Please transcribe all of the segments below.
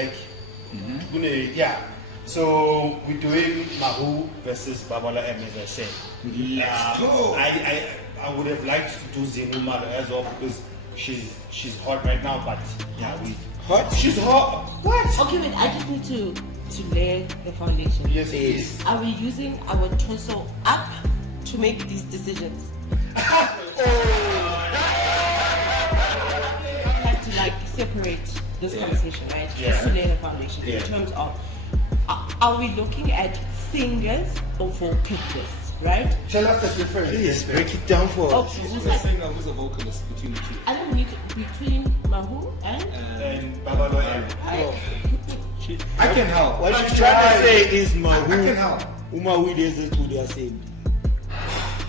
Yeah. So we're doing Mawhoo versus Babalwa M, as I said. Let's go. I would have liked to do Zinuma as well because she's hot right now, but yeah, hot. She's hot. What? Okay, wait. I just need to lay the foundation. Yes, please. Are we using our torso up to make these decisions? Have to like separate this conversation, right? Yeah. Just to lay the foundation Yeah. in terms of are we looking at singers or vocalists, right? Tell us the difference. Please break it down for us. Okay, Who's a singer, who's a vocalist between the two? I don't need between Mawhoo and And Babalwa M. I can help. What she's trying to say is I Mawhoo. can help. Mawhoo is the studio same.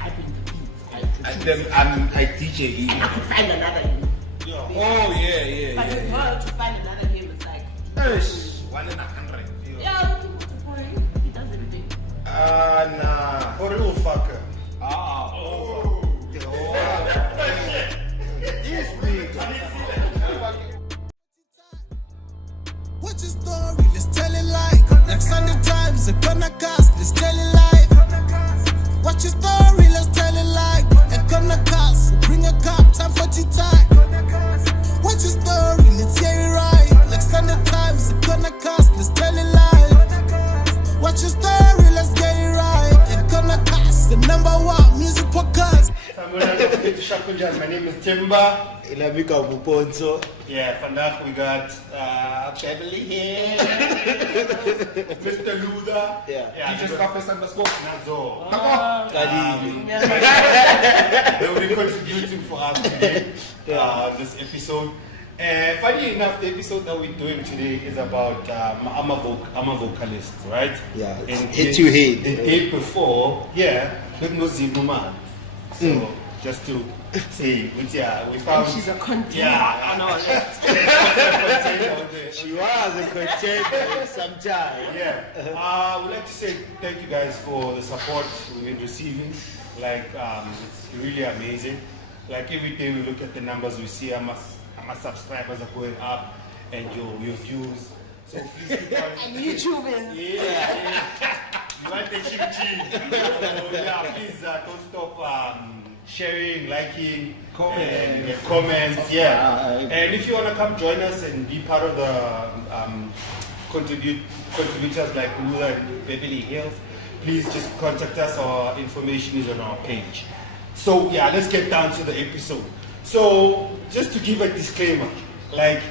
I think I DJ I could find another him. Oh yeah. But in her to find another him is like 1 in 100. yeah, looking to point. He does everything. Nah. For real fucker. What's your story? Let's tell it like Sunday Times, it's gonna cast. Let's tell it live. What's your story? Let's tell it like and gonna cast. Bring a cup, time for tea time. What's your story? Let's hear it right. Like Sunday Times, it's gonna cast. Let's tell it live. What's your story? Let's get it right. And gonna cast the #1 music podcast. My name is Timba. Ilamika Pontsho. Yeah, vandaag we got Ebony here. Mr. Luda. Yeah. DJ Scarface _ Nazo. They will be contributing for us today, this episode. Funny enough, the episode that we're doing today is about I'm a vocalist, right? Yeah, it's And head to head. The day before, with no Zinuma. So just to say, we found. And she's a contender. Yeah, on our list. She was a contender sometime. Yeah, I would like to say thank you guys for the support we've been receiving. Like, it's really amazing. Like every day we look at the numbers, we see how much subscribers are going up and your views. So please keep on. And YouTube is. Yeah. You want the chip chip. Yeah, please don't stop sharing, liking, comments. Yeah. And if you want to come join us and be part of the contributors like Lula and Beverly Hills, please just contact us. Our information is on our page. So yeah, let's get down to the episode. So just to give a disclaimer, like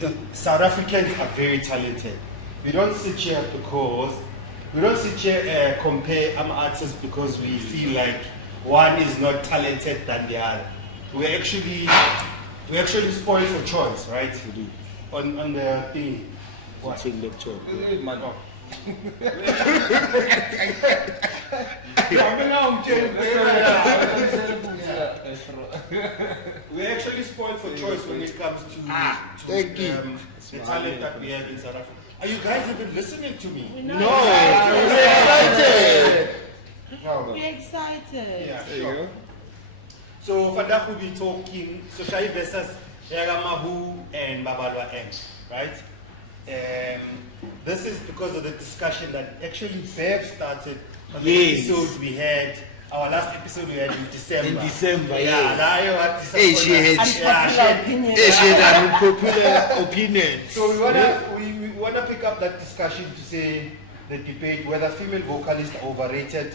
the South Africans are very talented. We don't sit here because we don't sit here compare artists because we feel like one is not talented than the other. We actually spoil for choice, right? On the thing. What? Take lecture. We actually spoil for choice when it comes to the talent that we have in South Africa. Are you guys even listening to me? No. We're excited. We're excited. Yeah, sure. So vandaag we'll be talking Shai versus Mawhoo and Babalwa M, right? This is because of the discussion that actually Bev started on the episode we had. Our last episode we had in December. In December, yeah. Hey, she had unpopular opinion. So we wanna pick up that discussion to say the debate whether female vocalists are overrated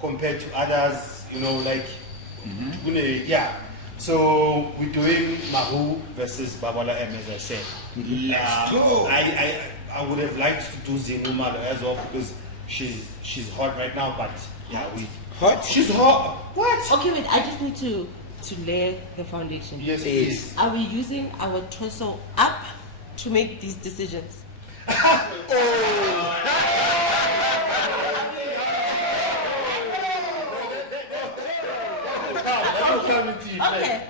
compared to others. You know, like So we're doing Mawhoo versus Babalwa M, as I said. Let's go. I would have liked to do Zinuma as well because she's hot right now, but Hot? She's hot. What? Okay, wait. I just need to lay the foundation. Yes, please. Are we using our torso up to make these decisions?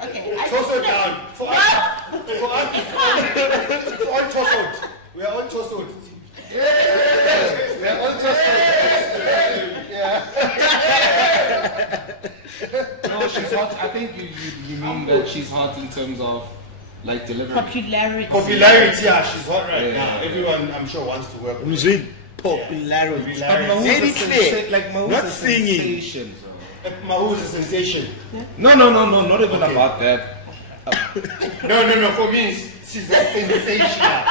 Okay. Torso down. For us, it's all torsoed. We are all torsoed. We are all torsoed. No, she's hot. I think you mean that she's hot in terms of like delivery. Popularity, yeah, she's hot right Yeah, now. yeah. Everyone, I'm sure, wants to work with Who's her. in popularity? Yeah. But Mawhoo's Very a clear. like Mawhoo's Not a singing. sensation, bro. Mawhoo's a sensation. No, not even Okay. about that. No, for me, she's a sensational.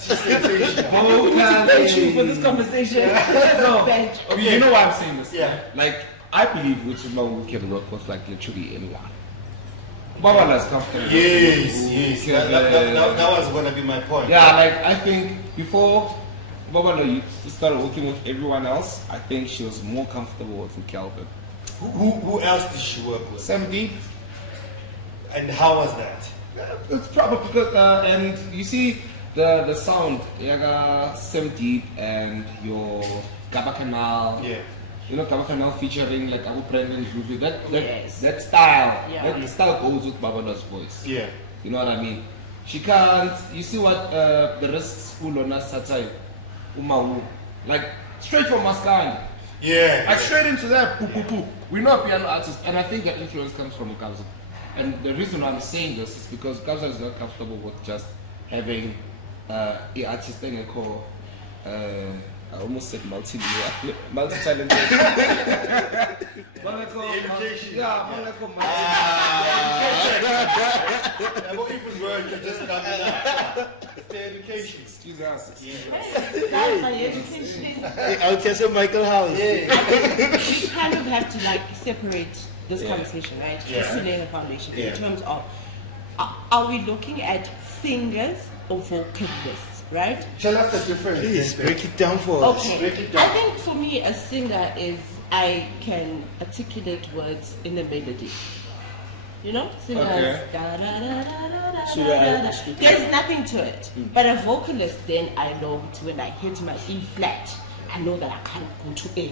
She's sensational. Thank you for this conversation. No. Bench. You know why I'm saying this? Yeah. Like, I believe which Mawhoo can work with like literally anyone. Babalwa is comfortable. Yes. That was going to be my point. Yeah, like I think before Babalwa started working with everyone else, I think she was more comfortable with Calvin. Who else did she work with? Sam Deep. And how was that? It's probably because, and you see the sound, Yaga, Sam Deep and your Gaba Canal. Yeah. You know, Gaba Canal featuring like Abu Brandon Juju. Yes. That style, Yeah. that style goes with Babalwa's voice. Yeah. You know what I mean? She can't. You see what the risks Ulona Satai, Mawhoo, like straight from Maskani. Yeah. Like straight into that. Poo, poo, poo. We're not piano artists, and I think that influence comes from Kabza. And the reason why I'm saying this is because Kabza is not comfortable with just having the artist thing I call. I almost said multi-talented. Education. Yeah, more like What people's words are just coming out. It's the education. Excuse us. That's my education. I'll tell you Michael House. We kind of have to like separate this conversation, right? Yeah. Just to lay the foundation Yeah. in terms of are we looking at singers or vocalists, right? Tell us the difference. Please break it down for us. Okay. break it down. I think for me a singer is I can articulate words in a melody. You know, singers. Okay. Da, da, da, da, da, da, So da, I- da, da. There's nothing to it. But a vocalist, then I know when I hit my E flat, I know that I can't go to A.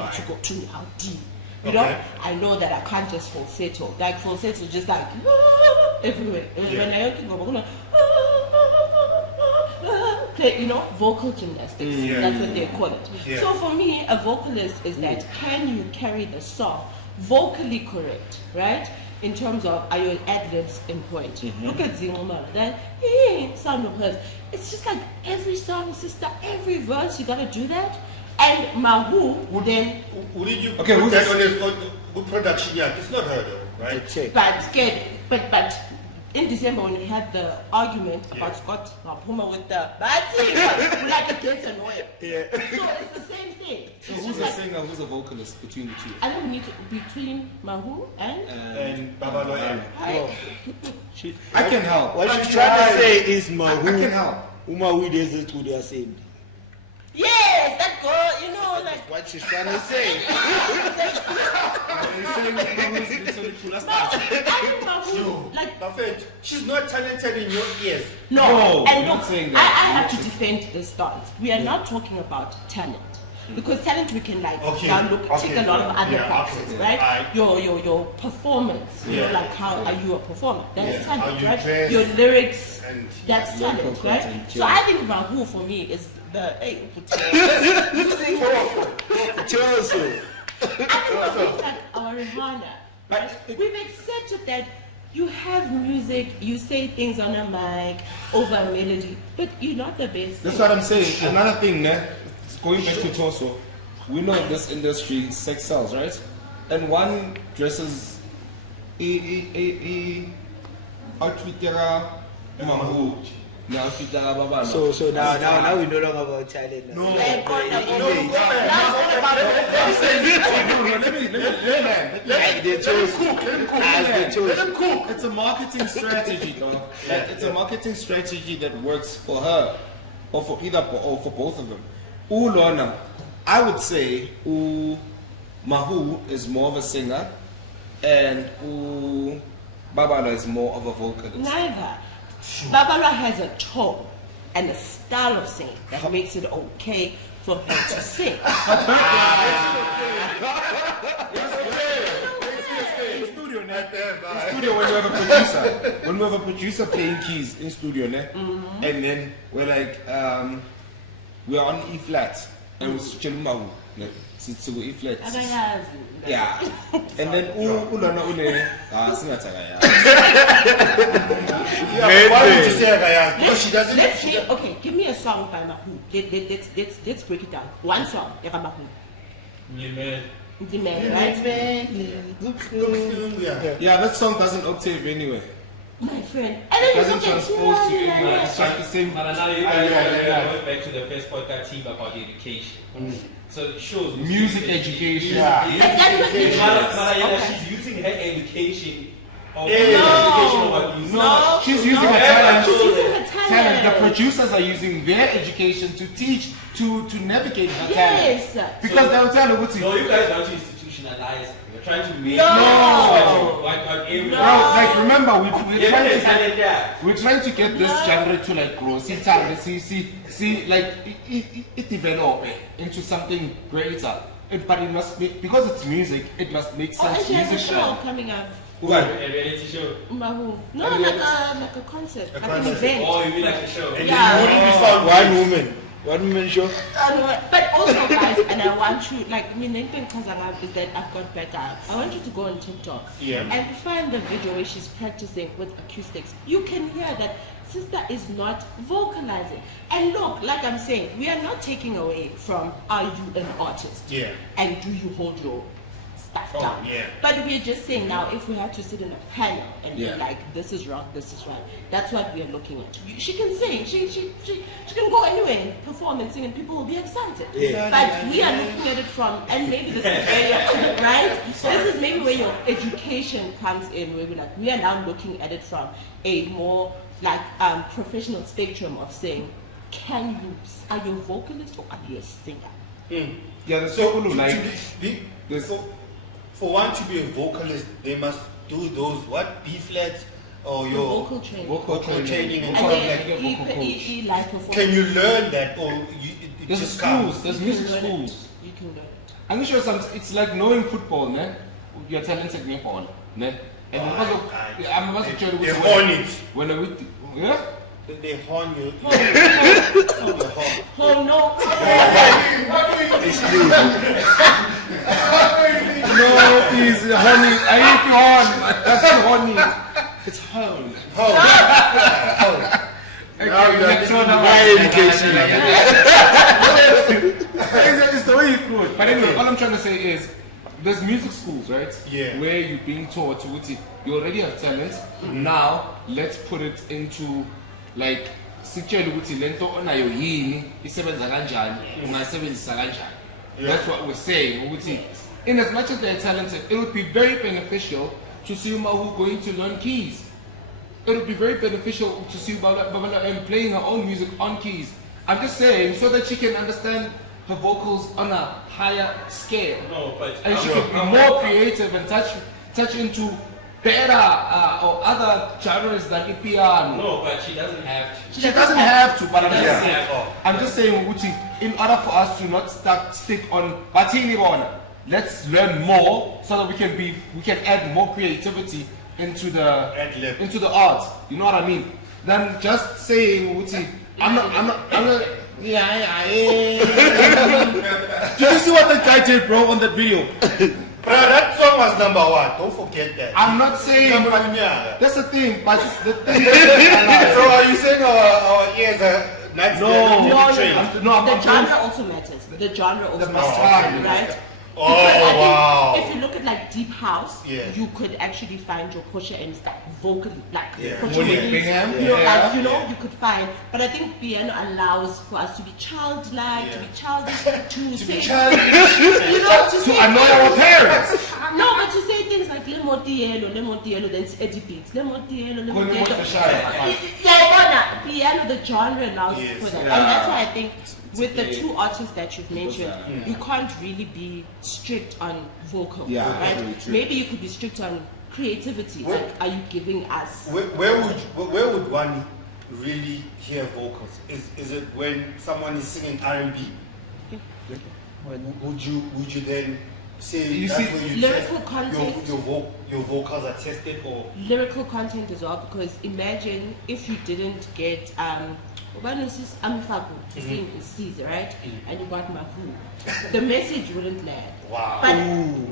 I need to go to D. You know, Okay. I know that I can't just falsetto. Like falsetto, just like everywhere. When I go, play, you know, vocal gymnastics. Yeah. That's what they call it. Yeah. So for me, a vocalist is that can you carry the song vocally correct, right? In terms of are your ad-libs in point. Look at Zingoma, that sound of hers. It's just like every song, sister, every verse, you gotta do that. And Mawhoo then, Who did you Okay, put who's that this? on his good production? Yeah, it's not her though, right? Check. but scared, but in December when we had the argument about Scott Puma with the like against an oil. Yeah. So it's the same thing. So It's who's just a like, singer, who's a vocalist between the two? I think we need to between Mawhoo and And Babalwa M. Hi. I can help. What she's trying to say is I Mawhoo. can help. Mawhoo does it to their same. Yes, that girl, you know, like What she's trying to say. I think Mawhoo, like Buffett, she's not talented in your ears. no, No, and I'm not look, saying I that. have to defend the stance. We are not talking about talent. Because talent we can like Okay, now look okay, tick a lot of other yeah, boxes, okay, right? I- Your performance, you know, Yeah. like how are you a performer? That's Yeah, talent, how you right? dress Your lyrics, and- that's Yeah, talent, vocal right? content, So yeah. I think Mawhoo for me is the hey, Choso. I think it's like our Rihanna. Right? We've accepted that you have music, you say things on a mic, over a melody, but you're not the best. That's what I'm saying. Another thing, going back to Torso, we know in this industry sex sells, right? And one dresses outfitera Mawhoo, outfitera Babalwa. So now we no longer about talent. No. Like, Like they chose. As they chose. It's a marketing strategy, dog. Like it's a marketing strategy that works for her, or for either or for both of them. Ulona, I would say Mawhoo is more of a singer, and Babalwa is more of a vocalist. Neither. Babalwa has a tone and a style of singing that makes it okay for her to sing. In studio, when we have a producer playing keys in studio, and then we're like, we're on E flat, and we're switching Mawhoo. Sitsu E-flat. Akayazi. Yeah. And then ulona une singathakaya. Yeah, why would you say Agayas? Because she doesn't. Let's hear. Okay, give me a song by Mawhoo. Let's break it down. One song, Mawhoo. The man, right? Yeah, that song doesn't octave anyway. My friend. And then you Doesn't look at transpose to anywhere. It's just the same. But now you guys are going back to the first podcast team about education. So it shows Music education. Yeah. That's what we Malayana, Okay. she's using her education. Of No. She's using her She's talent. using her Talent. talent. The producers are using their education to teach, to navigate her Yes. talent. Because they'll tell her what's No, you guys want to institutionalize. You're trying to make No. what everyone. Bro, like remember, we're trying to talent there. we're trying to get this genre to like grow. See talent, see like it develop into something greater. But it must be, because it's music, it must make Oh, and sense she has a show musically. coming up. What? A reality show. Mawhoo. No, like a concert, like an concert. event. Oh, you mean like a show? And Yeah. you wouldn't be found One woman show. But also, guys, and I want you, like, the main thing because is that I've got better. I want you to go on TikTok and find the video where she's practicing with acoustics. You can hear that sister is not vocalizing. And look, like I'm saying, we are not taking away from are you an artist? Yeah. And do you hold your stuff down? yeah. But we're just saying now, if we had to sit in a panel and be Yeah. like, this is wrong, this is right, that's what we are looking at. She can sing, she can go anywhere and perform and sing, and people will be excited. Yeah. But we are looking at it from, and maybe this is where right? This is maybe where your education comes in, where we are now looking at it from a more like professional spectrum of saying, are you a vocalist or are you a singer? Yeah, there's So, people who like for one to be a vocalist, they must do those B flats or Your your vocal training. vocal training and And stuff then like that. he like perform. Can you learn that or it there's just schools, comes? there's You music can learn it. schools. You can learn it. I'm sure it's like knowing football, ne? You're talented in football, ne? And because of, I'm about to tell you They horn it. when I yeah? They horn you. Oh no! No, please, honey, I hate you horn. That's the honey. It's horn. Now you are turn my education. It's the way you do it. But anyway, all I'm trying to say is, there's music schools, right? Yeah. Where you're being taught, you already have talent. Now, let's put it into, like, sitshela ukuthi lento onayo yini isebenza kanjani ungayisebenzisa kanjani. That's what we're saying. Ukuthi, in as much as they're talented, it would be very beneficial to see Mawhoo going to learn keys. It would be very beneficial to see Babalwa M playing her own music on keys. I'm just saying, so that she can understand her vocals on a higher scale. No, but And she could be more creative and touch into better or other genres than piano. no, but she doesn't have to. She doesn't have to, but Yeah. I'm just saying, Uti, in order for us to not stick on Batini Bona, let's learn more so that we can add more creativity into the art. You know what I mean? Than just saying, Uti, I'm not. Yeah. Did you see what that guy did, bro, on that video? Bro, that song was #1. Don't forget that. I'm not saying, but Yeah. that's the thing. But the thing. So are you saying our ears are nice? No, I'm The not genre also matters. The genre also The matters, master. right? Oh, Because I think wow. if you look at like deep house, Yeah. you could actually find your Kosha and stuff vocally, like Yeah. Kosha Willie Williams, Bingham, you know, yeah. like, you know, you could find. But I think piano allows for us to be childlike, to be childish, to say, you know, to say annoy our parents. No, but to say things like lemotielo, then it's Eddie Beats, lemotielo. Yeah, piano, the genre allows Yes. for that, and that's why I think with the two artists that you've mentioned, you can't really be strict on vocal, Yeah, right? very true. Maybe you could be strict on creativity. What- Like, are you giving us? Where would one really hear vocals? Is it when someone is singing R&B? Would you then say You that's see, where you lyrical test content. your vocals are tested or Lyrical content as well, because imagine if you didn't get Ubani sis Amfaku to sing is Caesar, right? And you got Mawhoo. The message wouldn't land. Wow. But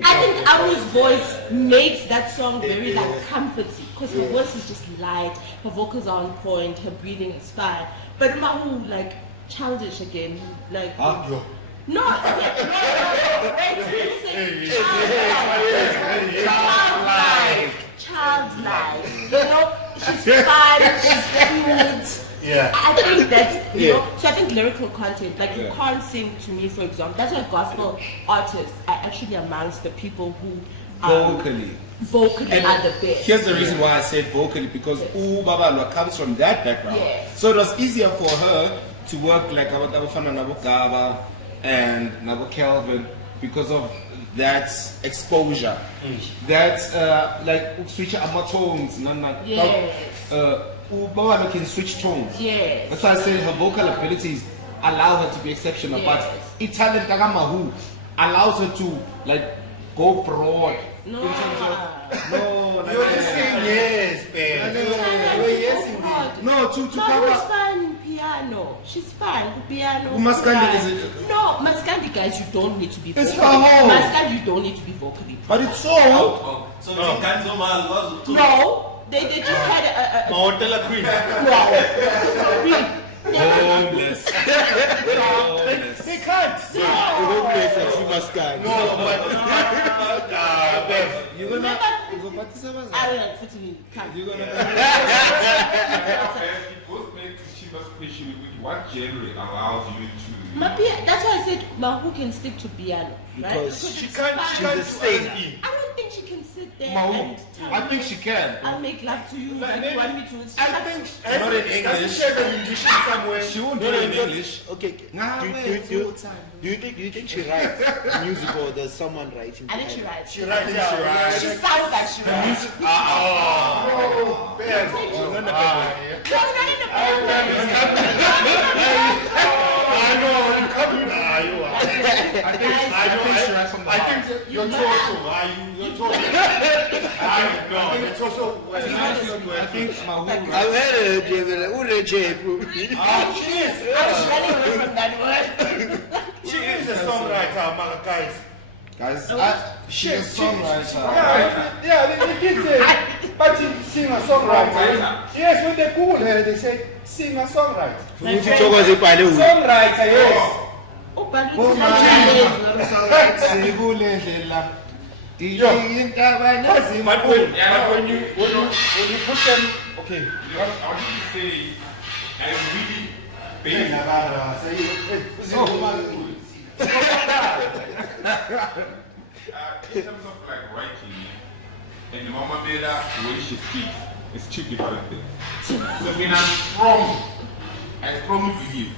I think Amu's voice makes that song very like comforting because her voice is just light, her vocals are on point, her breathing is fine. But Mawhoo like childish again, like no, childlike. You know, she's fun, she's cute. Yeah. I think that's, you know, so I think lyrical content, like you can't sing to me, for example. That's why gospel artists are actually amongst the people who vocally are the best. Here's the reason why I said vocally, because Babalwa comes from that background. Yes. So it was easier for her to work like Abafana Nabo Gaba and Nabo Kelvin because of that exposure. That like switch tones. Yes. Babalwa can switch tones. Yes. That's why I say her vocal abilities allow her to be exceptional. Yes. But talent like Mawhoo allows her to like go broad. No. In terms of, no, You're just saying yes, babe. You're yes indeed. no, to Mawhoo's cover. fine in piano. She's fine in piano. Maskandi fine. is No, Maskandi guys, you don't need to be It's vocally. her home. Maskandi, you don't need to be vocally. But it's so. So Kanzo Maz was No, they just had a Mahotela Queen. Homeless. They can't. Homeless and she must die. No, but babe. You're gonna. I like fitting in. You're gonna. It goes back to Chiba's question with what genre allows you to. That's why I said Mawhoo can stick to piano, right? Because She it's can't. fine. She can't She's a saint. I don't think she can sit there Mawhoo, and tell I me, think she can. I'll make love to you. Like you want me to. I think Not in English. She have an audition somewhere. She won't do it in English. Okay, do you think she writes music or does someone writing? I think she writes. She writes. Yeah, She sounds like she writes. Oh, babe. No, not in the band. I know. You come in. I think she writes from the I think your torso. Are you your torso? I know. Your torso. I think Mawhoo. I've heard it, She is. She is a songwriter, guys. Guys, she's a songwriter. Yeah, they did say, but she sing a songwriter. Yes, when they Google her, they say sing a songwriter. Songwriter, yes. Oh, but But when you put them, okay. I want you to say, I really basic. In terms of like writing, and the Mama Bella, the way she speaks, it's two different things. So when I strongly believe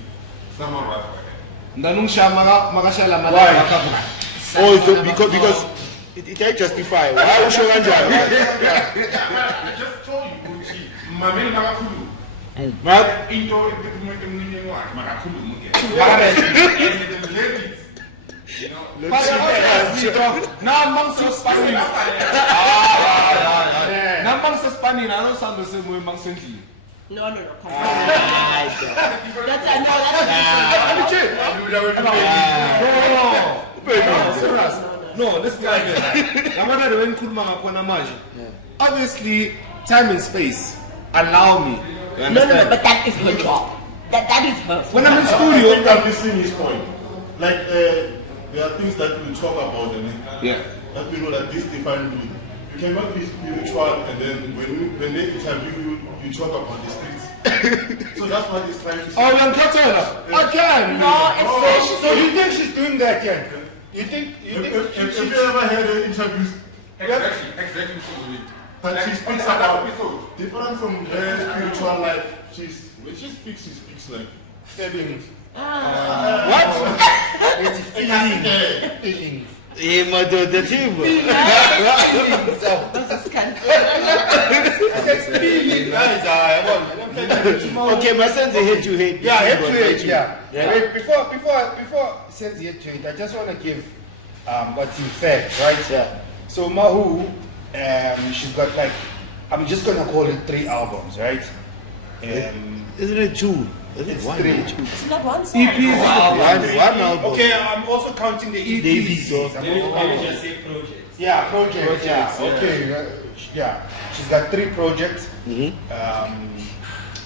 someone writes for her. Oh, because it ain't justify. Why would you run I just told you, Gucci, Mamma Makulu. Into Makulu. And the ladies, you know, Now amongst us Spanish. Now amongst us Spanish, I don't sound the same way amongst you. no. Come on. No, let's be like this. Obviously, time and space allow me. You No, understand? but that is her job. That is her. When I'm in I studio, think I'm missing his point. Like, there are things that we talk about, and yeah. that we know that this defines me. You cannot be spiritual, and then when they interview you, you talk about the streets. So that's what he's trying to say. Oh, you're cutting her. Again. No, it's So you think she's doing that, yeah? You think Have you ever heard the interviews Exactly. that she speaks about different from her spiritual life? When she speaks like feelings? What? It's feelings. Feelings. Yeah, my the team. Okay, my son's a head to head. Yeah, head to head. Yeah. Wait, before sends head to head, I just want to give what's in fact, right? Yeah. So Mawhoo, she's got like, I'm just gonna call it 3 albums, right? Isn't it 2? It's one, 3. It's not one song. One album. Okay, I'm also counting the EPs. I'm Maybe also maybe counting. just say projects. Yeah, projects. Yeah, okay. Yeah, she's got 3 projects.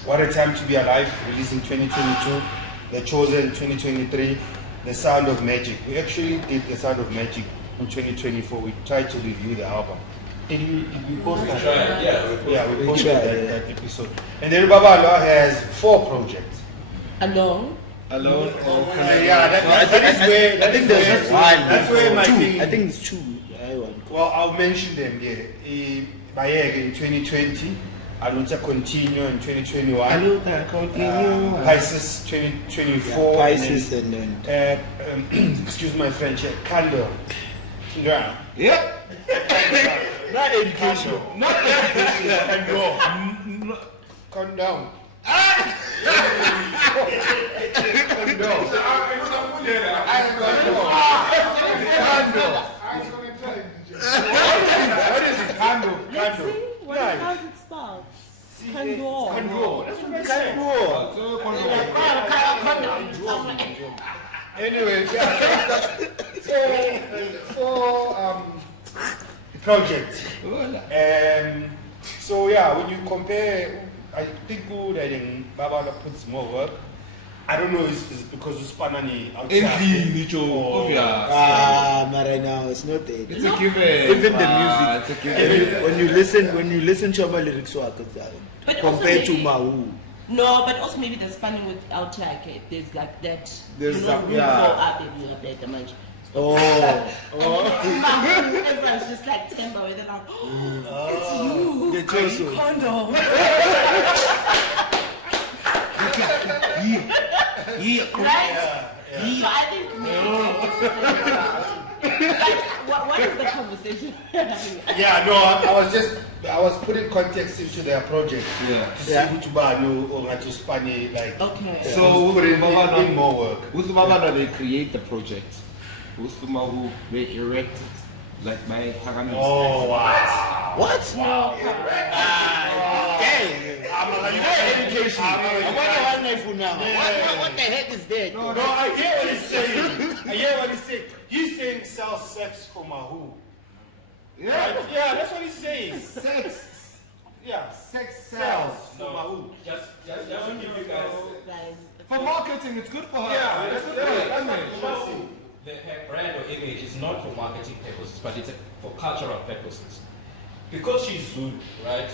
What a Time to Be Alive, released in 2022. The Chosen, 2023. The Sound of Magic. We actually did The Sound of Magic in 2024. We tried to review the album. Did we post that? Tried, yeah. Yeah, we posted tried, that episode. And then Babalwa has 4 projects. Alone. Alone or Yeah, that is where. I think there's just one. That's where my 2. thing. I think it's 2. Well, I'll mention them. Yeah, Bayeg in 2020. Aluta Continue in 2021. Pisces 2024. Pisces and then. Excuse my French. Candle. Yeah. Yep. Not education. Calm down. What is it? Candle. Let's see. How's it spelled? Kandor. Candle. That's what I said. Anyway, yeah, four projects. So yeah, when you compare, I think that in Babalwa puts more work. I don't know if it's because it's Spanani outside. But right now it's not there. It's a given. Even the music. It's a given. When you listen to our lyrics, But compared also to maybe- Mawhoo. No, but also maybe the spanning without like there's like that. There's you know, that- room yeah. for up if you have that much. Oh. Everyone's just like timber where they're like, oh, it's you. The torso. Condo. Right? So I think like, what is the conversation? Yeah, no, I was putting context into their project. Yeah. To see who to buy or to Spani like. Okay. So put in Babalwa- more work. With Babalwa, they create the project. With Mawhoo, they erect it. Like my Tagamis. Oh wow. What? You got education. I wonder one knife now. What the heck is that? No, I hear what he's saying. He's saying sell sex for Mawhoo. Yeah. Right? Yeah, that's what he's saying. Sex. Yeah. Sex Sells sells. for Mawhoo. Just to give you guys Guys, For marketing, it's good for her. Yeah, it's that's good for her that's image. what her brand or image is not for marketing purposes, but it's for cultural purposes. Because she's Zulu, right?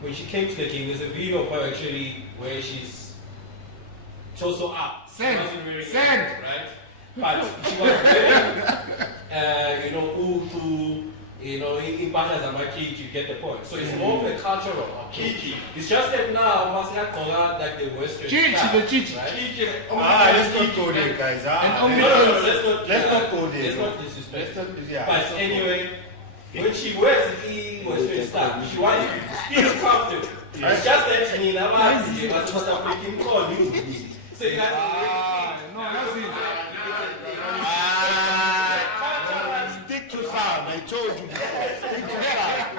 When she came to the king, there's a video of her actually where she's torso up. Send. She wasn't wearing Send. anything, right? But she was wearing, utu, in partners and my key, you get the point. So it's more of a cultural approach. It's just that now, Masla like the Western Chichi, style, the chichi. right? let's not go there, guys. And No, let's not go there. Let's bro. not disrespect. Yeah. But anyway, when she wears the Western stuff, she wants to feel comfortable. It's just that she needs a man, but she's a freaking call you. So you have No, that's it. Stick to sound. I told you before. Stick to sound.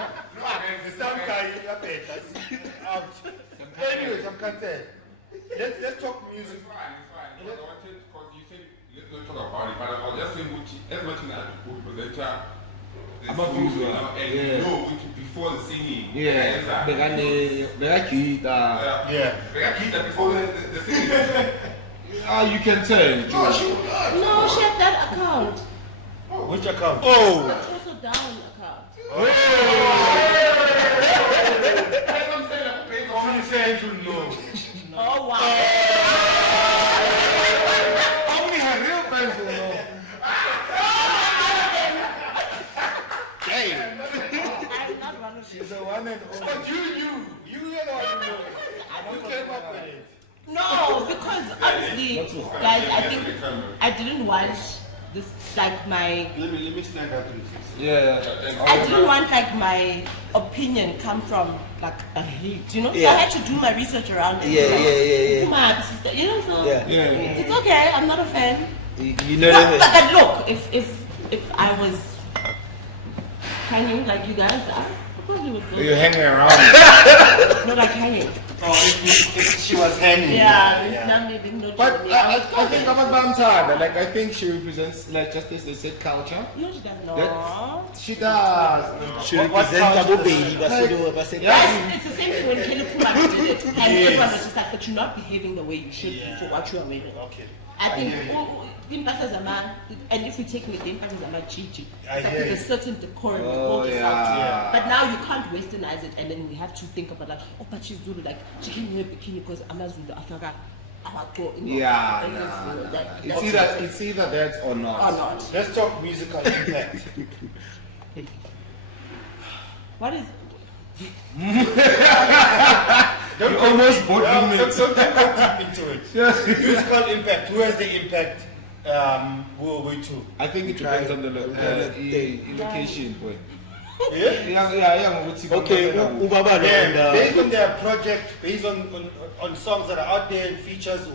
Some guy you have out. Anyways, I'm content. Let's talk music. It's fine. Because I wanted, because you said let's not talk about it, but I was just saying that's what you have to put presenter. Amapiano. And Yeah. you know which before the singing. Yeah. Yeah. They got Kita before the singing. You can tell. No, she no, she had that account. Which account? Oh. That's also down account. Only fans will know. Oh wow. Only her real fans will know. I'm not one of you. She's the one and only. But you are the one who knows. You came up with it. No, because honestly, guys, I think I didn't want this like my. Let me stand up and fix it. Yeah. I didn't want like my opinion come from like a hate, you know. So I Yeah. had to do my research around it. Yeah, like, yeah. My sister, you know. So Yeah. Yeah. it's okay. I'm not a fan. You know But, that? but look, if I was hanging like you guys are, I probably would go. You're hanging around. Not like hanging. if she was hanging. But I think I think she represents, like just as they said, culture. No, she does not. She does. She represents Abu Baby. It's the same thing when Kelly Kumar did it. And everyone was just like, but you're not behaving the way you should be for what you are wearing. Okay. I think and if we take it again, Gigi, it's a certain decorum. But now you can't westernize it, and then we have to think about like, oh, but she's Zulu, like she can wear bikini because Amazulu Africa. It's either that or not. Let's talk musical impact. What is? You almost bought me. Don't go deep into it. Musical impact. Who has the impact? Who are we to? I think it depends on the location. Yeah. Okay, based on their project, based on songs that are out there and features,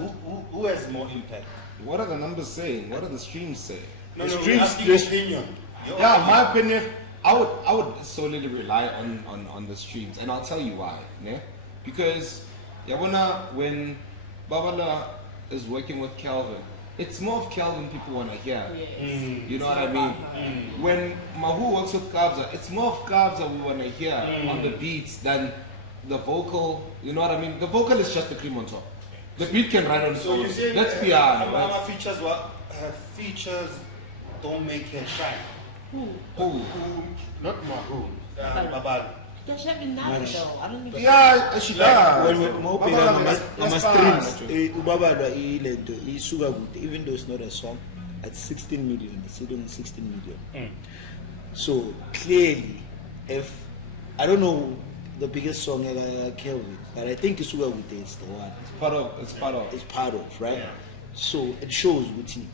who has more impact? What are the numbers saying? What are the streams saying? No, streams. Your opinion. My opinion. I would solely rely on the streams, and I'll tell you why. Yeah? Because when Babalwa is working with Calvin, it's more of Calvin people want to hear. Yes. You know what I mean? When Mawhoo works with Kabza, it's more of Kabza we want to hear on the beats than the vocal. You know what I mean? The vocal is just the cream on top. The beat can run on its own. Let's be honest. Her features don't make her shine. Who? Not Mawhoo. Babalwa. Does she have enough though? I don't even. Yeah, she does. Even though it's not a song, at 16 million, it's sitting on 16 million. So clearly, if I don't know the biggest song Kelvin, but I think Isuga Gute is the one. It's part of, right? Yeah. So it shows Guti.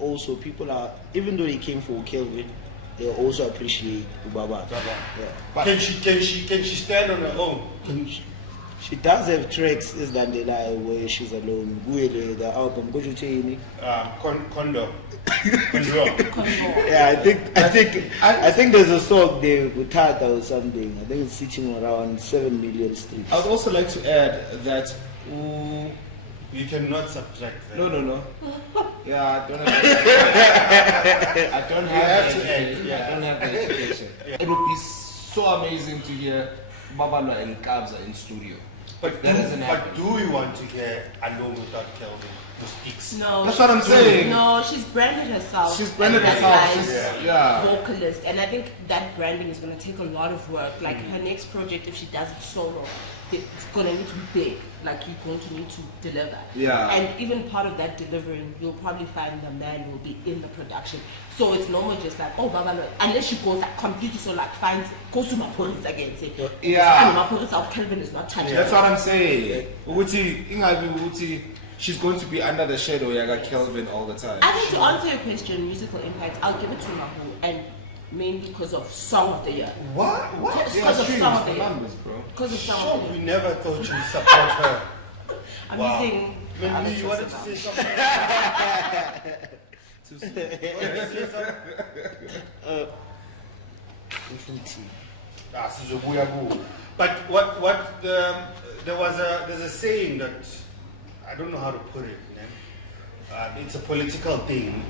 Also, people are, even though they came for Kelvin, they also appreciate Ubaba. Yeah. Can she stand on her own? She does have tracks is than the lie where she's alone. The album, what you tell me? Kondo. Yeah, I think there's a song there with Tata or something. I think it's sitting around 7 million streams. I would also like to add that you cannot subtract that. No. Yeah, I don't have the education. It would be so amazing to hear Babalwa and Kabza in studio. But do we want to hear Alone Without Kelvin who speaks? No. That's what I'm saying. No, she's branded herself. She's vocalist, and I think that branding is going to take a lot of work. Like her next project, if she does it solo, it's going to need to be big. Like you're going to need to deliver. Yeah. And even part of that delivering, you'll probably find the man will be in the production. So it's normal, just like, oh, Babalwa, unless she goes like completely, so like goes to Maporis again, say, Maporis of Kelvin is not touching. That's what I'm saying. She's going to be under the shadow of Kelvin all the time. I think to answer your question, musical impact, I'll give it to Mawhoo, and mainly because of Song of the Year. What? Because of Song of the Year. Because of Song of the Year. We never thought you'd support her. I'm using. Maybe you wanted to say something. But there's a saying that I don't know how to put it. It's a political thing.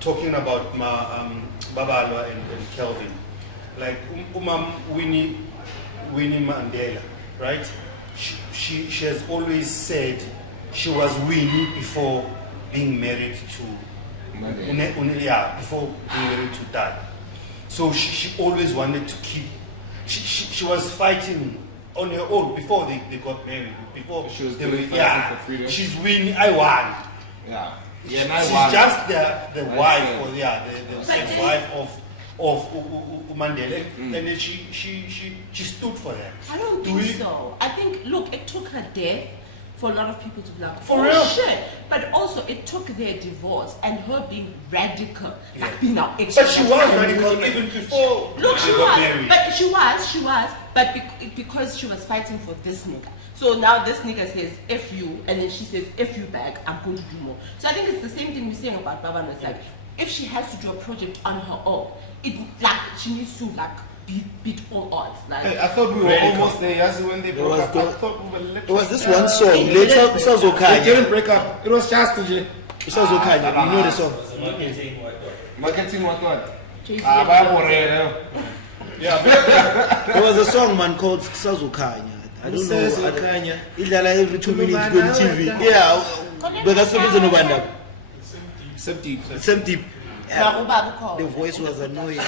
Talking about Babalwa and Kelvin, like Winnie Mandela, right? She has always said she was Winnie before being married to before being married to Dad. So she always wanted to keep. She was fighting on her own before they got married. Before she was fighting for freedom. She's Winnie. I won. Yeah. She's just the wife, or the wife of Mandela, and then she stood for that. I don't think so. I think, look, it took her death for a lot of people to be like, for real? Shit. But also, it took their divorce and her being radical, like being now extra. But she was radical even before. Look, she was, but she was, but because she was fighting for this nigga. So now this nigga says, F you, and then she says, F you back, I'm going to do more. So I think it's the same thing we're saying about Babalwa. It's like, if she has to do a project on her own, she needs to beat all odds. Like Hey, I thought we were almost there. Yes, when they broke up. I thought we were There literally. was this one song, later They Sazokanya. didn't break up. It was just J. Sazokanya, you know the song. It's a marketing what? Marketing what? Jay-Z Ah, and bayaborela. There was a song, man, called Sazokanya. I don't know. Sazokanya. Idlala every 2 minutes go on TV. Yeah, but that's the reason nobody. Same deep. Same deep. Babu Babu call. The voice was annoying.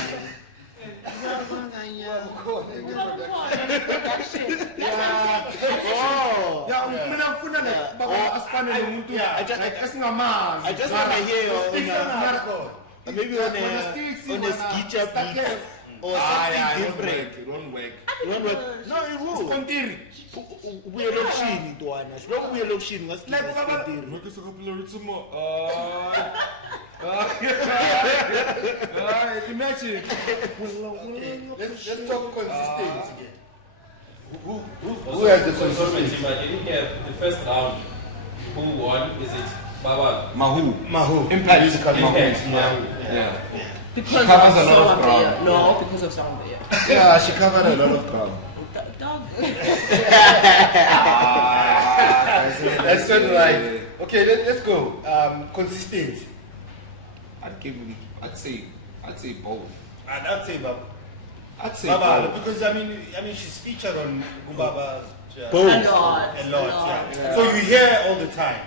Oh. Yeah, mina ngifuna like baba asifane nomuntu like esingamazi. I just want to hear you maybe on a skicha beat or something different. It won't work. You want what? No, it will. Kontiri. Ubuye lokishini ntwana. Siloku ubuye lokishini Like ngasikhipha baba skontiri. Make us a popularity more. imagine. Let's talk consistency again. Who has the consistency? But you didn't get the first round. Who won? Is it Baba? Mawhoo. Impact. Musical Impact. Yeah. Because Covers of a lot of Song of the ground. Year. No, because of Song of the Year. Yeah, she covered a lot of ground. Dog. That's not right. Okay, let's go. Consistency. I'd say both. And I'd say Baba. I'd say Baba, both. because I mean she's featured on Baba A lot. a lot. Yeah. So you hear all the time.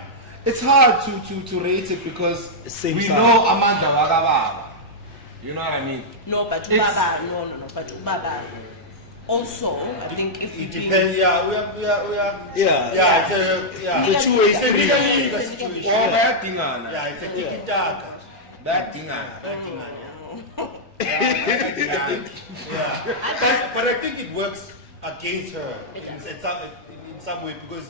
It's hard to rate it because Same we sound. know Amanda Wagababa. You know what I mean? No, but It's- Baba, no, but Baba. Also, I think if you It do depends. Yeah, we are. Yeah. Yeah, it's a two-way it's a street. legal situation. Oh, bad thing on. Yeah, it's a tiki-taka. Bad thing on. Yeah. But I think it works against her in some way because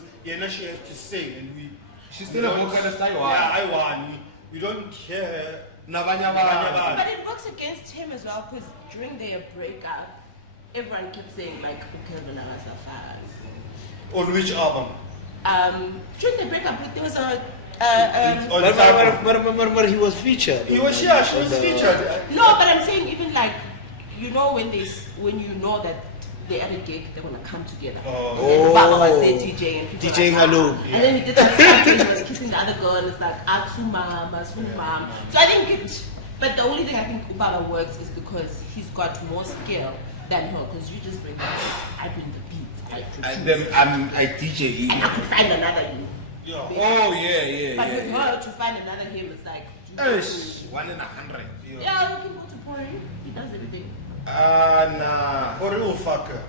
she has to sing and we. She's still a vocalist, I want. Yeah, I won. We don't hear her. Nabanyaba. But it works against him as well because during their breakup, everyone keeps saying like Kelvin Alasafar. On which album? During the breakup, there was a On this album. But he was featured. He was here. She was featured. no, but I'm saying even like you know when you know that they at a gig, they're gonna come together. Oh. Baba was there DJing and people DJing were like, alone. And then he did that stuff and he was kissing the other girl and it's like Atsu mama, mom. So I think but the only thing I think Baba works is because he's got more skill than her because you just bring the beats, I bring the beats, I And produce. then I DJ you. And I could find another you. Yeah. Oh yeah. But with her to find another him is like Eish, 1 in 100. yeah, you can go to Pori. He does everything. Nah. For real fucker.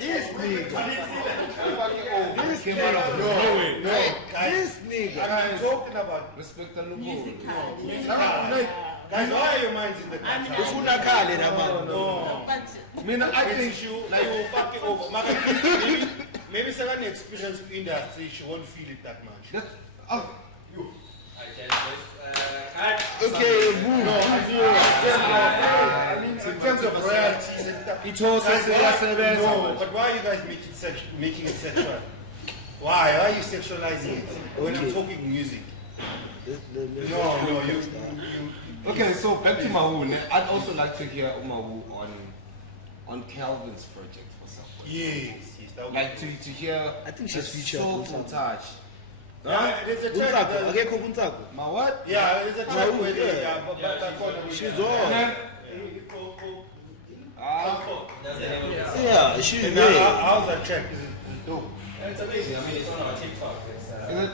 This nigga. Came out of nowhere. No, guys. This nigga. I'm talking about. Respect the look. Musically. Guys, why are your minds in the gutter? Ufuna khale la man. No. But I mean, I think She will fuck it over. Maybe second experience in the industry, she won't feel it that much. that. Okay, move. I mean, in terms of royalties and stuff. It was No, but why are you guys making it sexual? Why? Why are you sexualizing it when I'm talking music? No, you. Okay, so back to Mawhoo. I'd also like to hear Mawhoo on Calvin's project for some. Yes, that would Like be to hear. I think she's the featured soulful on touch. Yeah, there's a track. Kuntsako. Akekho Kuntsako. My what? Yeah, there's a track Mawhoo, where they. yeah. She's And on. then, Yeah, she's And there. how's that track? Is it dope? It's amazing. I mean, it's on our TikTok. It's,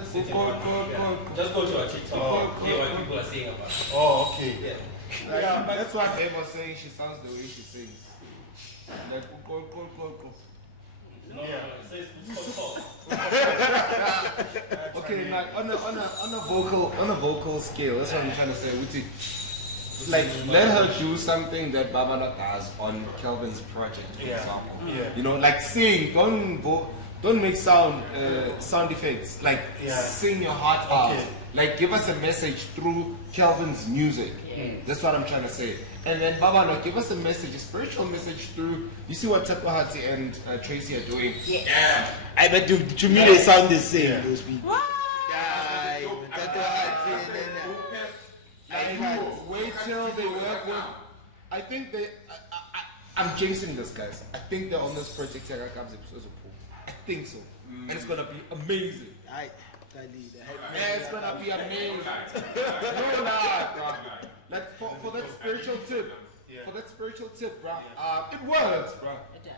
is it go. just go to our TikTok. Hear what people are saying about it. Oh, okay. Yeah. Yeah, but That's what Eva was saying. She sounds the way she sings. Like go. No, it says Okay, like on a vocal scale. That's what I'm trying to say. Uti, like let her do something that Babalwa does on Kelvin's project, for example. Yeah. You know, like sing. Don't make sound effects. Like sing your heart out. Okay. Like give us a message through Kelvin's music. That's what I'm trying to say. And then Babalwa, give us a message, a spiritual message through. You see what Takwahati and Tracy are doing. yes. I bet to me they sound the same. Those people. What? Like, wait until they work with. I think they. I'm jinxing this, guys. I think they're on this project here comes as a pool. I think so, and it's gonna be amazing. It's gonna be amazing. No, like for that spiritual tip. For that spiritual tip, bro. It works, bro.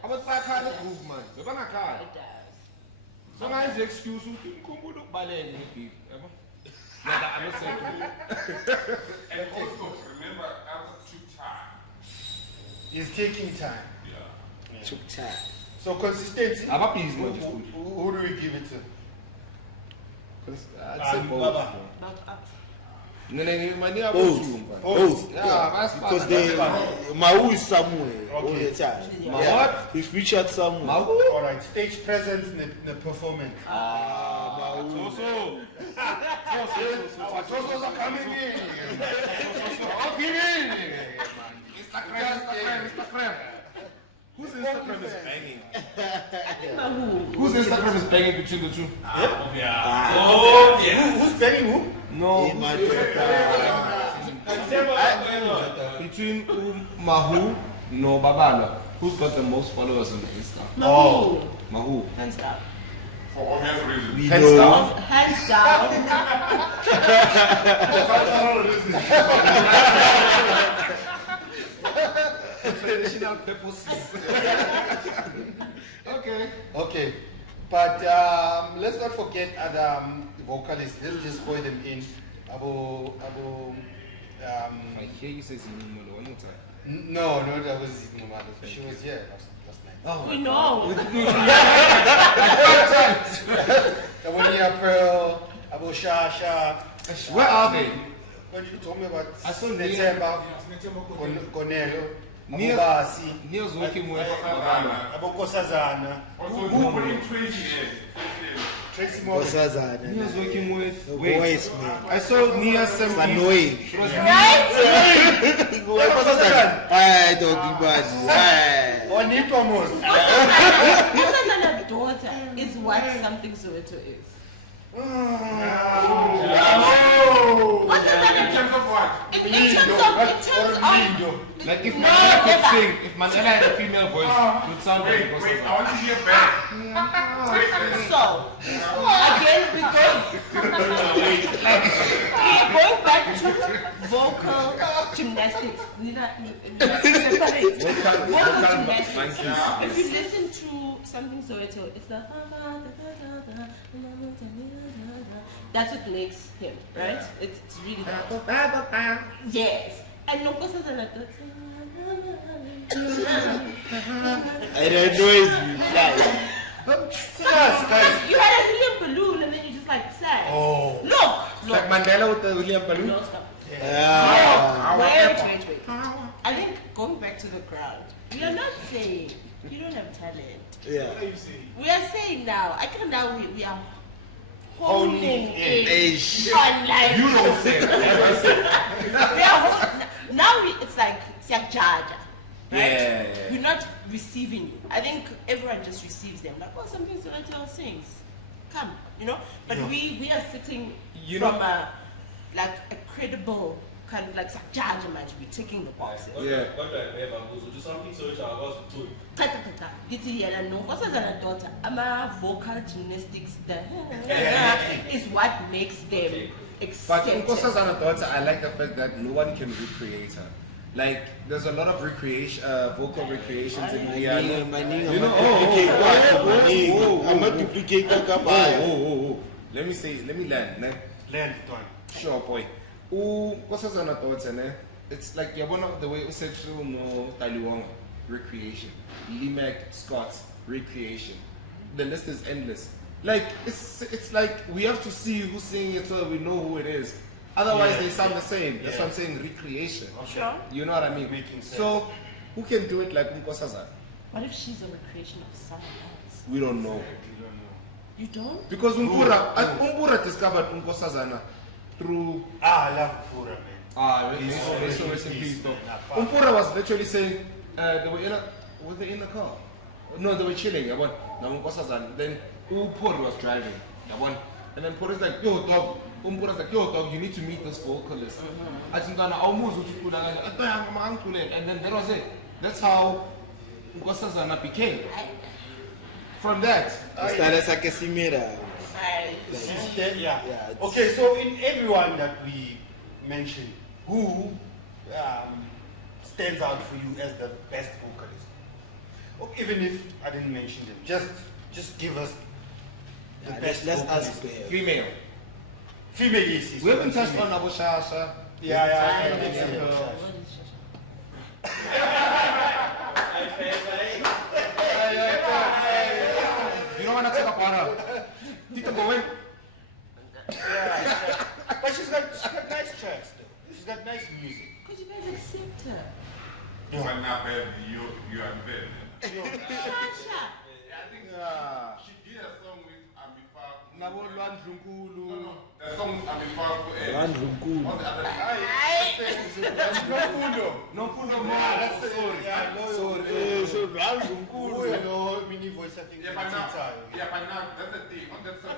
I was like kind of groove, man. You're gonna cry. It does. Sometimes the excuse you can come with a ballet. I'm not saying. And also, remember, Alpha took time. It's taking time. Yeah. Took time. So consistency. I'm happy he's Who not just food. do we give it to? I'd say both. About us. Both. Both. Yeah, Because Mawhoo is somewhere all the time. Yeah. What? He's featured somewhere. Mawhoo? All right, stage presence in the performance. Mawhoo. Sosos are coming in. Instagram. Whose Instagram is banging? Mawhoo. Whose Instagram is banging between the two? Who's banging who? No. Between Mawhoo, no Babalwa. Who's got the most followers on Insta? Mawhoo. Mawhoo. Hands down. For obvious reasons. Hands down. Hands down. Traditional purposes. Okay, but let's not forget other vocalists. Let's just call them in. I hear you say Zinumolo one more time. No, that was Mama. She was here last night. Oh, We know. The 1 year April, Abu Shasha. where are they? When you told me about I saw Netemba, Cornelio, Neil- Basi, Neil's working with Babalwa. Abu Kosazana, Also, who put in Tracy in? Tracy Morgan. Neil's working with. Wait, man. I saw Nia Sem. Annoying. She was I don't give a Onipa Mos. This is a daughter is what something Soweto is. What is In that? terms of what? In terms of like if Mandela could sing, if Mandela had a female voice, it would sound like Wait, I want to hear back. so again we're going back to vocal gymnastics. Separate vocal gymnastics. If you listen to something Soweto, it's the that's what makes him, right? It's really that. Yes. And no cosas a la It annoys me. You had a helium balloon and then you just like sang. Oh. Look. like Mandela with the William Baloo. No, stop. Yeah. Wait. I think going back to the ground, we are not saying you don't have talent. Yeah. We are saying now, I think now we are honing in on like You don't say that. we are now it's like Jaja. Right? Yeah. We're not receiving you. I think everyone just receives them. Like, oh, something Soweto sings. Come, But we are sitting from a credible kind of like judgment. We're ticking the boxes. Yeah. Do something so which I was to do. I'm a vocal gymnastics is what makes them But accepted. Nkosazana daughter, I like the fact that no one can recreate her. Like, there's a lot of vocal recreations in Rihanna. I'm a duplicate. Let me land. Land one. Sure, boy. Nkosazana daughter, it's like one of the way sexual no Taliwanga recreation, Limek Scott recreation. The list is endless. Like it's like we have to see who's singing it so that we know who it is. Otherwise, they sound the same. That's what I'm saying. Recreation. Sure. You know what I mean? Making sense. So, who can do it like Nkosazana? What if she's a recreation of someone else? We don't know. You don't? Because Umbura discovered Nkosazana through. I love Pura, man. Umpura was literally saying they were in a car. No, they were chilling. Then Umpura was driving. And then Pura is like, yo dog, Umpura's like, yo, dog, you need to meet this vocalist. I think and then that was it. That's how Nkosazana became. From that. Yeah. Okay, so in everyone that we mentioned, who stands out for you as the best vocalist? Or even if I didn't mention them, just give us the best Let's vocalist. ask there. Female. Female, yes. We haven't touched on Abu Shasha. Yeah. You don't want to take up on her. Tito going. But she's got nice tracks though. She's got nice music. Because you guys accept her. You are not bad. You are bad. Shasha. I think she did a song with Amifa. Nabo Luan Drunkulu. No. The song with Amifa. Luan Drunkulu. What's the other thing? No Fundo Yeah, So round Who you know, mini voice I think. Yeah, but now, that's the thing. On that song,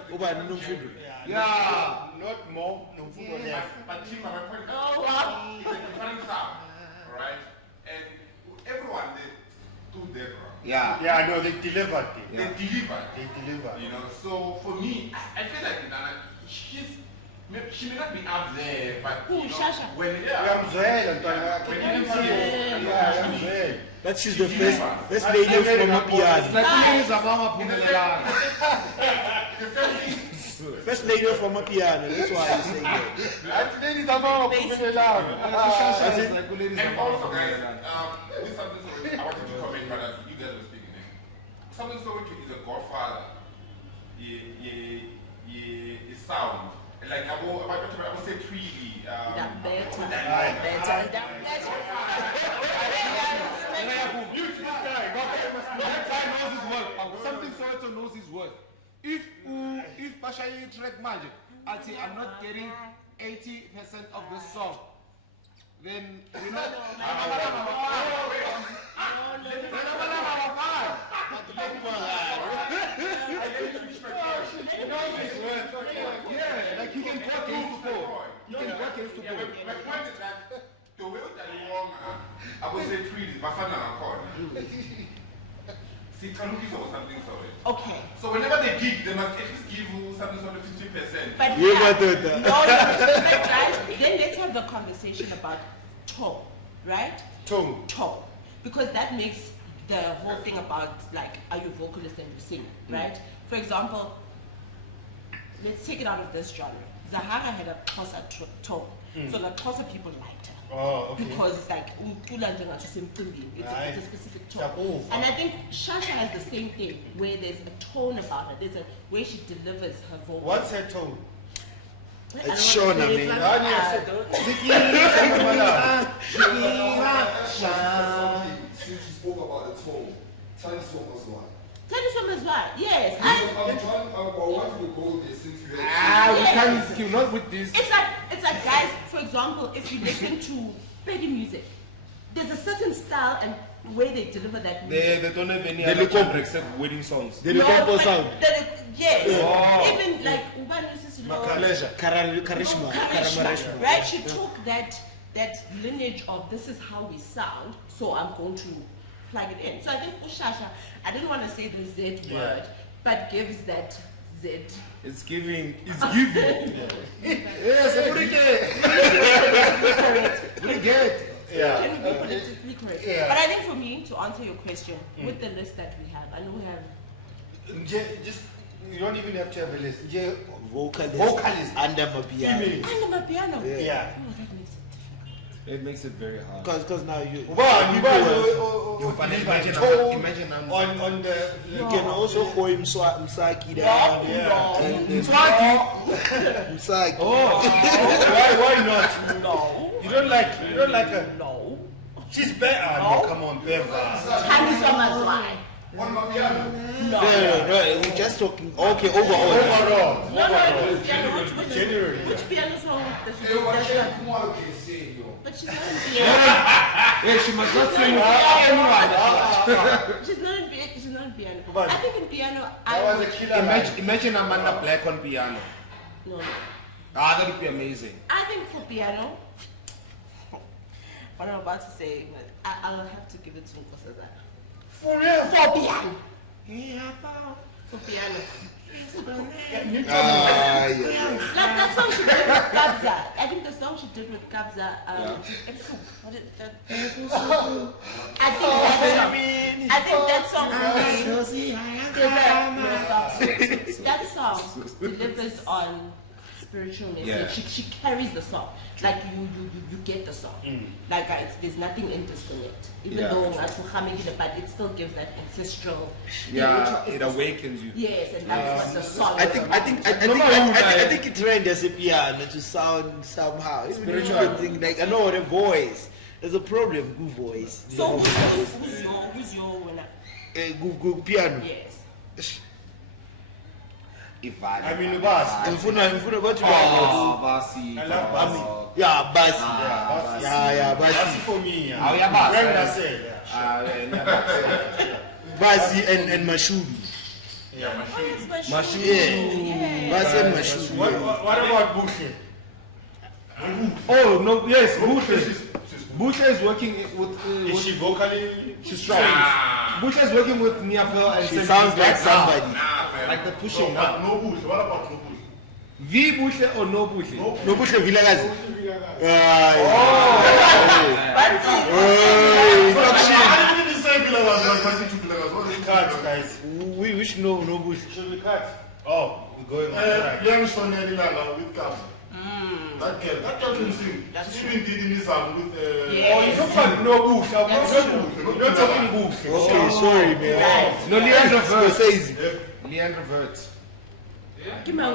Yeah. Not more, no food or less. But Chima, my point Oh, wow. is a different sound, alright? And everyone, they do their part. Yeah. Yeah, no, they delivered it. They delivered. They delivered. You know, so for me, I feel like Nana, she may not be up there, but Who, you know, Shasha? when I'm Zoel, I'm Zoel. That she's the first lady from Amapiano. Like things are Mama Pumela. First lady from Amapiano. That's why I say that. Ladies, I'm all and also guys, with something so I wanted to comment, but you guys were speaking next. Something so is a godfather. His sound. Like I will say freely. Something so knows his worth. If Pasha track magic, I'll say I'm not getting 80% of the song, then you know. Yeah, like he can go against the ball. He can go against the ball. My point is that the way that you want, I would say freely, but I'm not called. See, Kanukis or something so. Okay. So whenever they gig, they must at least give you something sort of 50%. But You yeah, got that. but guys, then let's have the conversation about tone, right? Tone. Tone. Because that makes the whole thing about, like, are you a vocalist and you sing, right? For example, let's take it out of this genre. Zahara had a Xhosa tone. So the Xhosa people liked her. Oh, okay. Because it's like, it's a specific tone. And I think Shasha has the same thing, where there's a tone about her. There's a way she delivers her vocal. What's her tone? It's Shona, man. Since you spoke about the tone, tell us what was one. Tell me something as well. Yes. I want you to go there since you had We can't skill not with this. It's like guys, for example, if you listen to reggae music, there's a certain style and way they deliver that music. They don't have any other genre except wedding songs. They look up sound. Yes. Oh. Even like Ubani used to know Karishma. right? She took that lineage of this is how we sound, so I'm going to plug it in. So I think Ushasha, I didn't want to say the Z word, but gives that Z. It's giving. It's giving. Yes, we get. Can we be politically correct? But I think for me, to answer your question, with the list that we have, I know we have Just, you don't even have to have a list. Vocalist under Amapiano. Female. I'm a piano. Yeah. Oh, that makes it It makes it very hard. Because now you Imagine I'm on the you can also call him Msaki down. Msaki. why not? No. You don't like her. No. She's better. No, come on, Beva. Tell me some as why. on my piano. No. No, we're just talking. Okay, overall. No, it's piano. Which piano song does she do? But she's not in piano. Yeah, she must not sing with anyone. She's not in piano. But- I think in piano, That was a killer. Imagine Amanda Black on piano. No. Ah, that would be amazing. I think for piano, what I'm about to say, I'll have to give it to Nkosazana. For real? For piano. For piano. Yeah. Like that song she did with Kabza. I think the song she did with Kabza, what is that? I think that song that song delivers on spiritual message. Yeah. She carries the song. Like you get the song. Like there's nothing in disconnect. Even though but it still gives that ancestral. Yeah, it awakens you. Yes, and that's what the song I is think about. I think it renders a piano to sound somehow. It's Spiritual. a thing. Like I know the voice. There's a problem with good voice. So who's your winner? Good piano. Yes. I mean, Bas. Mfuna what you Basi. I love Basi. Yeah, Basi. Yeah, Basi. Basi for me. Yeah. Oh, yeah, Basi. Brenda said, Basi and Mashubi. yeah. Mashubi. Yeah. Basi and Mashubi. What about Bushe? Oh, no, yes, Busha is working with... Is she vocally? She's trying. Busha is working with Niapel and She sounds like somebody. Like the pushing No, up. no bush. What about no bush? V Busha or no Busha? No push the Villagazi. I didn't say Villagas, but I think Villagas. What is it? Cut, guys. We wish no bush. Should we cut? Oh, we're going on track. Young Sonny Lala with Cam. That girl can sing. She even did in this album with. Oh, you don't want no bush. You're talking bush. Okay, sorry, man. No, Leandro Vert. Scorsese. Leandro Vert. Give me a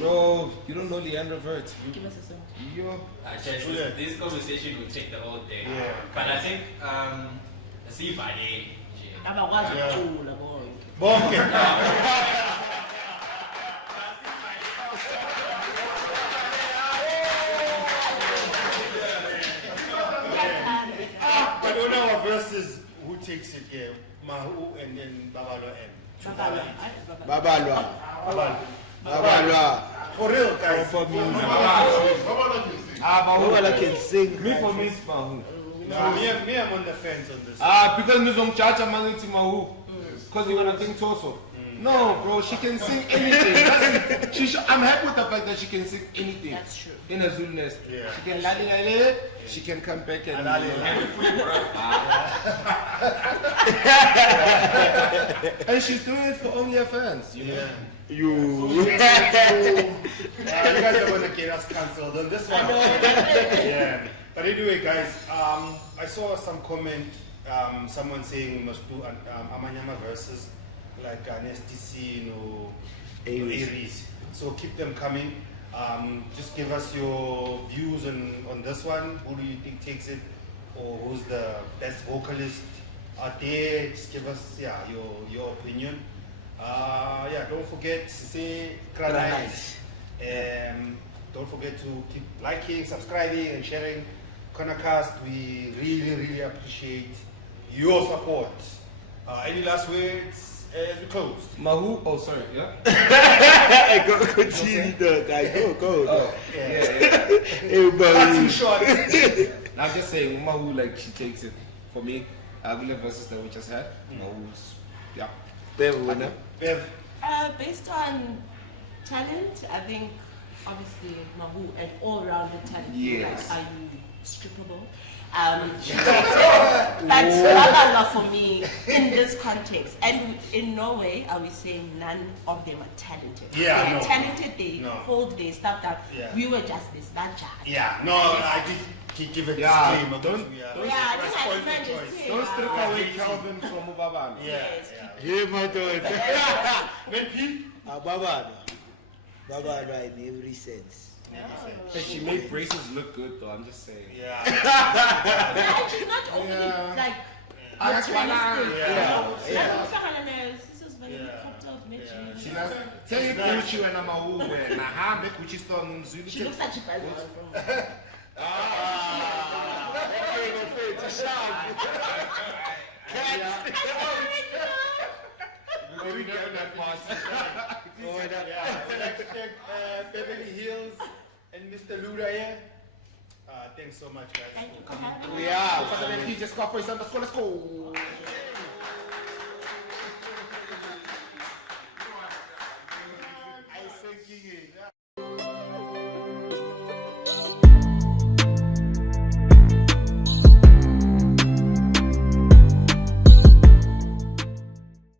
No, you don't know Leandro Vert. Give us a song. Yo. Actually, this conversation will take the whole day. Yeah. But I think, see if I did. Abakwazi ukucula bonke. Bonke. But on our verses, who takes it here? Mawhoo and then Babalwa M. Babalwa. For real, guys. Babalwa can sing. Me for me is Mawhoo. Me, I'm on the fence on this. Because me don't charge a man to Mawhoo. Because you're gonna think torso. No, bro, she can sing anything. I'm happy with the fact that she can sing anything. That's true. In a Zulness. Yeah. She can lali lali. She can come back and. And she's doing it for only her fans. You know? Yeah. You. You guys are going to get us cancelled on this one. Yeah. But anyway, guys, I saw some comment, someone saying we must do Amanyama verses like an STC, Aries. So keep them coming. Just give us your views on this one. Who do you think takes it? Or who's the best vocalist out there? Just give us your opinion. Don't forget to say Granite. Don't forget to keep liking, subscribing, and sharing Cornercast. We really, really appreciate your support. Any last words as we close? Mawhoo, oh sorry, yeah? Go continue, go. Oh, Everybody. Too short. I'm just saying, Mawhoo, like, she takes it. For me, Agula versus that we just had, Mawhoo's, yeah. Bev winner. Bev. Based on talent, I think obviously Mawhoo and all-rounded talent. Yes. Like, are you strippable? She takes it. That's Babalwa for me in this context. And in no way are we saying none of them are talented. Yeah, They're no. talented, they No. hold their stuff down. Yeah. We were just this, that child. Yeah, no, I think give it Yeah, disclaimer. don't- Yeah, this has point been of just choice. here. Don't strip away Calvin from Ubabana. Yes. Yeah, my God. When Pete? Babalwa in every sense. Hey, she made braces look good though, I'm just saying. Yeah. Yeah, she's not only like That's why This is very Yeah. She does. Tell you Gucci when I'm a woo when I have the Gucci store in Zulu. She looks like she buys one from We never that part. Yeah, I'd like to thank Beverly Hills and Mr. Luda here. Thanks so much, guys. Thank you for having me. Yeah, for the DJ Scarface _ let's go.